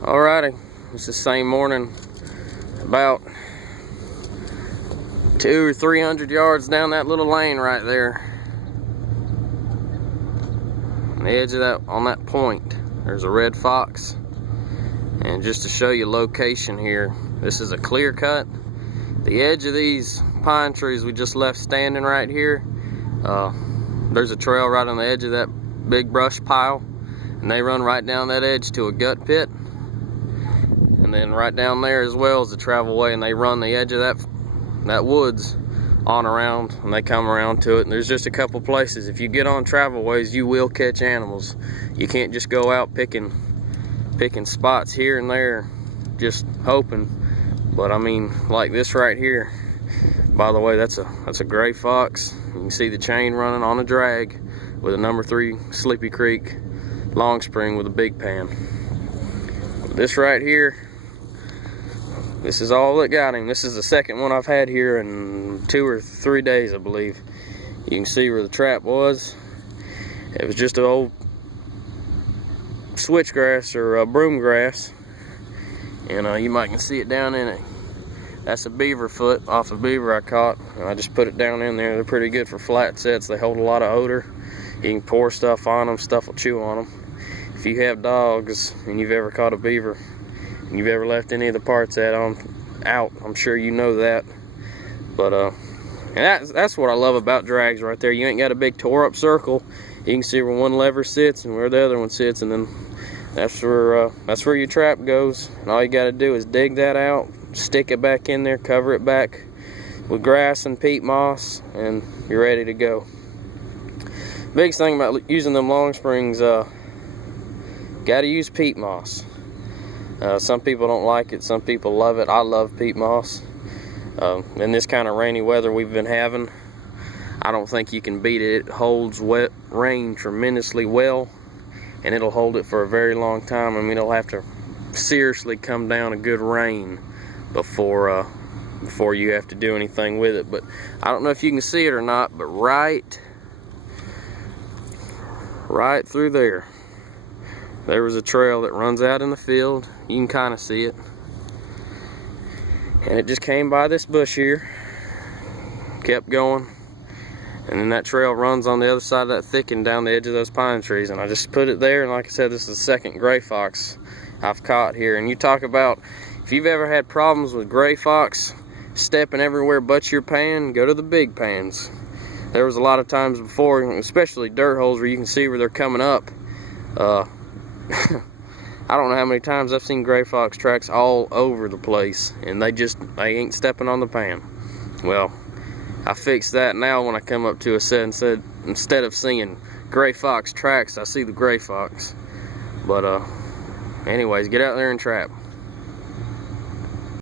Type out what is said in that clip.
Alrighty, it's the same morning, about 200 or 300 yards down that little lane right there. On the edge of that, on that point, there's a red fox. And just to show you location here, this is a clear cut. The edge of these pine trees we just left standing right here, there's a trail right on the edge of that big brush pile, and they run right down that edge to a gut pit. And then right down there as well is the travel way, and they run the edge of that woods on around, and they come around to it. And there's just a couple places. If you get on travel ways, you will catch animals. You can't just go out picking spots here and there just hoping. But I mean, like this right here, by the way, that's a Greyfox. You can see the chain running on a drag with a number 3 Sleepy Creek long spring with a big pan. This right here, this is all that got him. This is the second one I've had here in 2 or 3 days, I believe. You can see where the trap was. It was just an old switchgrass or broom grass, and you might can see it down in it. That's a beaver foot off a beaver I caught, and I just put it down in there. They're pretty good for flat sets. They hold a lot of odor. You can pour stuff on them, stuff will chew on them. If you have dogs and you've ever caught a beaver and you've ever left any of the parts out, I'm sure you know that. But and that's what I love about drags right there. You ain't got a big tore up circle. You can see where one lever sits and where the other one sits, and then that's where your trap goes. And all you got to do is dig that out, stick it back in there, cover it back with grass and peat moss, and you're ready to go. Biggest thing about using them long springs, got to use peat moss. Some people don't like it, some people love it. I love peat moss. In this kind of rainy weather we've been having, I don't think you can beat it. It holds wet rain tremendously well, and it'll hold it for a very long time. I mean, it'll have to seriously come down a good rain before you have to do anything with it. But I don't know if you can see it or not, but right through there was a trail that runs out in the field. You can kind of see it, and it just came by this bush here, kept going, and then that trail runs on the other side of that thicket down the edge of those pine trees. And I just put it there, and like I said, this is the second Greyfox I've caught here. And you talk about, if you've ever had problems with Greyfox stepping everywhere but your pan, go to the big pans. There was a lot of times before, especially dirt holes, where you can see where they're coming up. I don't know how many times I've seen Greyfox tracks all over the place, and they ain't stepping on the pan. Well, I fixed that now. When I come up to a set, instead of seeing Greyfox tracks, I see the Greyfox. But anyways, get out there and trap.